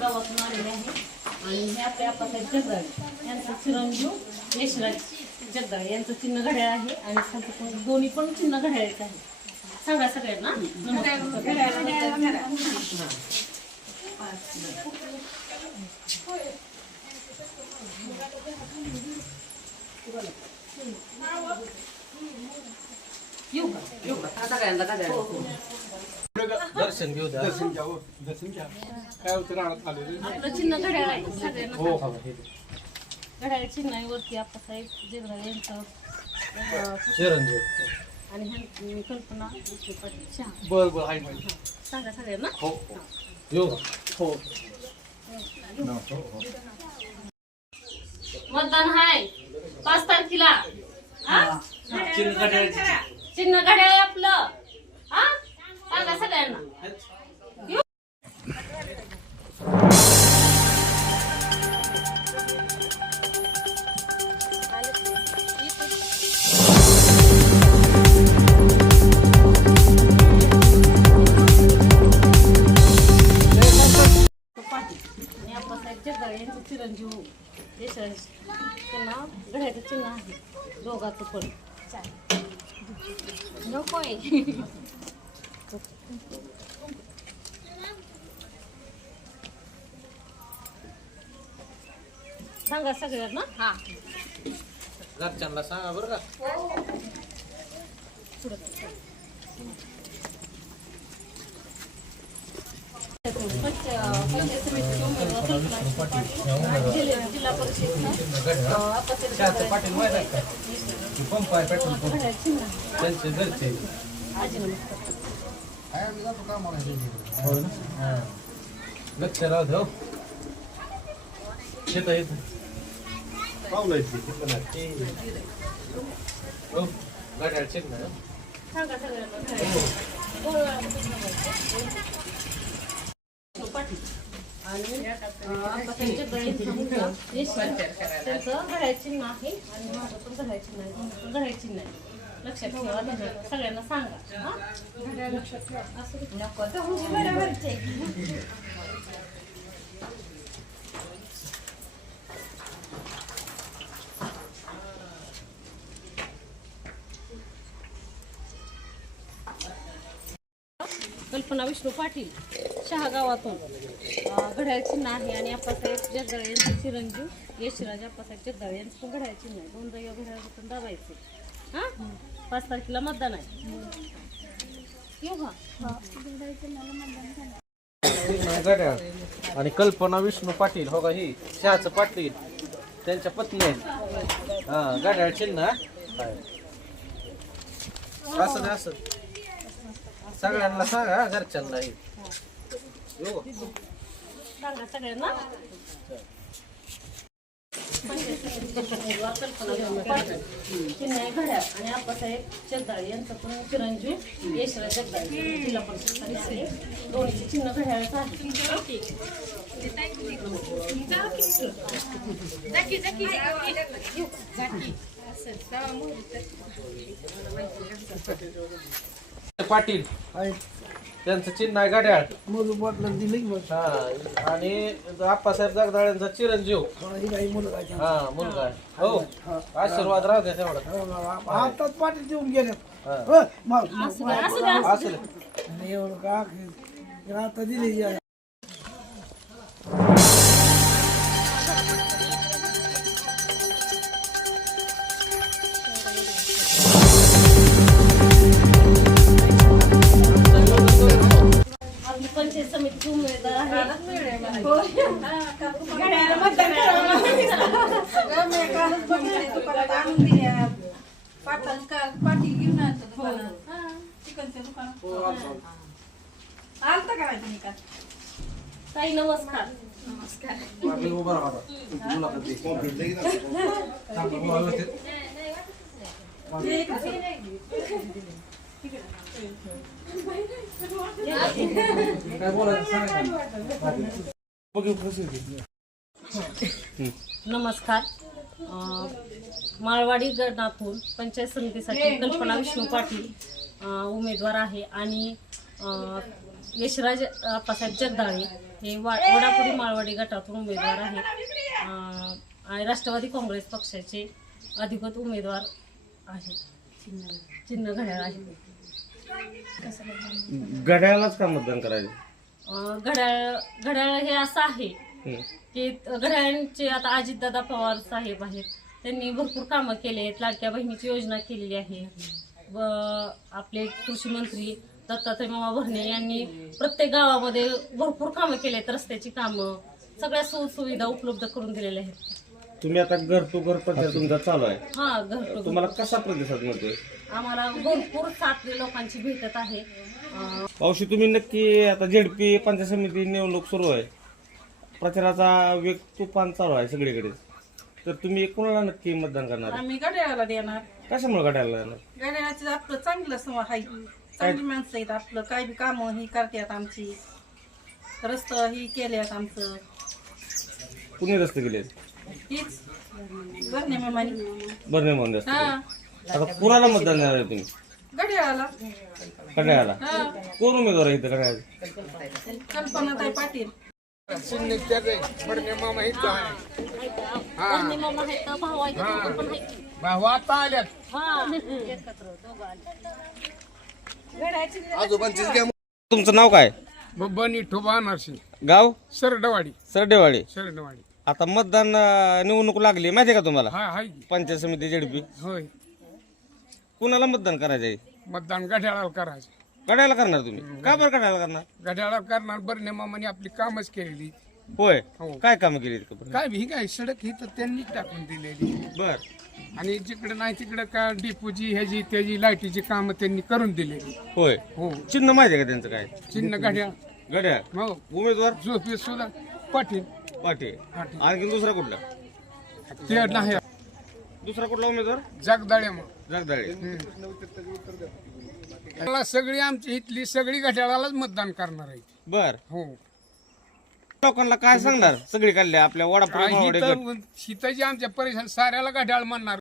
गावातून आलेले आहे आणि हे आपले आप्पासाहेब जगदाळे यांचं चिरंजीव यशराज जगदाळे यांचं चिन्ह घड्याळ आहे आणि दोन्ही पण चिन्ह घड्याळाचं आहे. सांगा सगळ्यांना सगळ्यांना दर्शन घेऊ द्या. दर्शन घ्या. काय होतं राहण्यात आलेलं आपलं चिन्ह घड्याळ आहे सगळ्यांना. हो हो घड्याळ चिन्ह आहे वरती आप्पासाहेब जगदाळे यांचं चिरंजीव आणि ह्यांची कल्पना चहा. बर बर आहे माहिती. सांगा सगळ्यांना. हो येऊ हो मतदान आहे 5 तारखेला. चिन्ह घड्याळ चिन्ह घड्याळ आहे आपलं. हा सांगा सगळ्यांना. चिरंजीव यशराज त्यांना घड्याचं चिन्ह आहे दोघाचं पण नकोय. सांगा सगळ्यांना. हा घरच्यांना सांगा बरं का. जिल्हा परिषद पंप आहे पेट्रोल पंप त्यांचे घरचे हो ना. लक्ष राहू द्या. शेत येत गाड्या चिन्ह सांगा सगळ्यांना. आणि आप्पासाहेब त्यांचं घड्याळ चिन्ह आहे आणि माझं पण घड्याळ चिन्ह आहे. दोन्ही पण घड्याळ चिन्ह आहे. लक्षात ठेवा. सगळ्यांना सांगा. कल्पना विष्णू पाटील शहा गावातून घड्याळ चिन्ह आहे आणि आप्पासाहेब जगदाळे यांचे चिरंजीव यशराज आप्पासाहेब जगदाळे यांचं पण घड्याळ चिन्ह आहे. 2 रविवार घड्याळ दाबायचे. हा 5 तारखेला मतदान आहे. येऊ का. घड्याळ आणि कल्पना विष्णू पाटील हो का. ही शहाचं पाटील त्यांच्या पत्नी आहेत. हा घड्याळ चिन्ह असं नाही असं सगळ्यांना सांगा घरच्यांना. सांगा सगळ्यांना. चिन्ह आहे घड्याळ आणि आप्पासाहेब जगदाळे यांचं पण चिरंजीव यशराज जगदाळे जिल्हा परिषद आहे. दोन्हीचे चिन्ह घड्याळाचं आहे. पाटील त्यांचं चिन्ह आहे घड्याळ. आणि आप्पासाहेब जगदाळ्यांचा चिरंजीव हा मुलगा आहे. हो आशीर्वाद राहू द्या तेवढा. आताच पाटील देऊन गेले असेल एवढं का आता दिली. पंचायत समितीचे उमेदवार आहे. ताई नमस्कार. नमस्कार. माळवाडी गणातून पंचायत समितीसाठी कल्पना विष्णू पाटील उमेदवार आहे आणि यशराज आप्पासाहेब जगदाळे हे वडापुरी माळवाडी गटातून उमेदवार आहेत आणि राष्ट्रवादी काँग्रेस पक्षाचे अधिकृत उमेदवार आहेत. चिन्ह घड्याळ आहे. घड्याळालाच का मतदान करायचं? घड्याळ हे असं आहे की घड्याळांचे आता अजितदादा पवार साहेब आहेत, त्यांनी भरपूर कामं केले आहेत. लाडक्या बहिणीची योजना केलेली आहे व आपले कृषी मंत्री दत्तात्रय मामा भरणे यांनी प्रत्येक गावामध्ये भरपूर कामं केली आहेत. रस्त्याची कामं, सगळ्या सुविधा उपलब्ध करून दिलेल्या आहेत. तुम्ही आता घर टू घर प्रचार तुमचा चालू आहे. हा, घर तुम्हाला कसा प्रतिसाद मिळतोय? आम्हाला भरपूर साथ लोकांची भेटत आहे. पावशी तुम्ही नक्की आता झेडपी पंचायत समिती निवडणूक सुरू आहे, प्रचाराचा वेग तुफान चालू आहे सगळीकडे, तर तुम्ही कोणाला नक्की मतदान करणार? आम्ही घड्याळाला देणार. कशामुळे घड्याळाला देणार? घड्याळाचं आपलं चांगलं आहे, चांगली माणसं आहेत. आपलं काय बी कामं ही करतात आमची, रस्ता ही केल्यात आमचं. कुणी रस्ते गेले? हीच बरणे मामानी. बरणे म्हणून रस्ते हा, गेले. आता कुणाला मतदान देणार आहे तुम्ही? घड्याळाला. घड्याळाला. हा, कोण उमेदवार आहे इथं घड्याळ? कल्पनाताई पाटील. बरणे मामा आहेत, भाऊ आहेत, पण आहेत. तुमचं नाव काय? बनी ठोबा नरसिंग, गाव? सरडवाडी. सरडेवाडी. सरडवाडी. आता मतदान निवडणूक लागली माहिती आहे का तुम्हाला? हा हाय की. पंचायत समिती झेडपी होय, कुणाला मतदान करायचं आहे? मतदान गड्याळाला करायचं. घड्याळाला करणार तुम्ही? का बरं घड्याळाला करणार? गड्याळा करणार. बरणे मामाने आपली कामच केलेली. होय, हो. काय कामं केली? काय ही काय सडक ही तर त्यांनीच टाकून दिलेली. बर. आणि जिकडे नाही तिकडे का डिपोची ह्याची त्याची लाईटीची कामं त्यांनी करून दिलेली. होय. हो, चिन्ह माहिती आहे का त्यांचं काय? चिन्ह गड्याळ. घड्याळ. हो, उमेदवार? झोपी सुद्धा पाटील. पाटील. पाटील. आणखी दुसरा कुठला? ते नाही. दुसरा कुठला उमेदवार? जगदाळे मग. जगदाळे. मला सगळी आमची इथली सगळी घड्याळालाच मतदान करणार आहे. बर. हो, लोकांना काय सांगणार? सगळी काढल्या आपल्या वडापाव ही तर आमच्या परिसर साऱ्याला घड्याळ म्हणणार.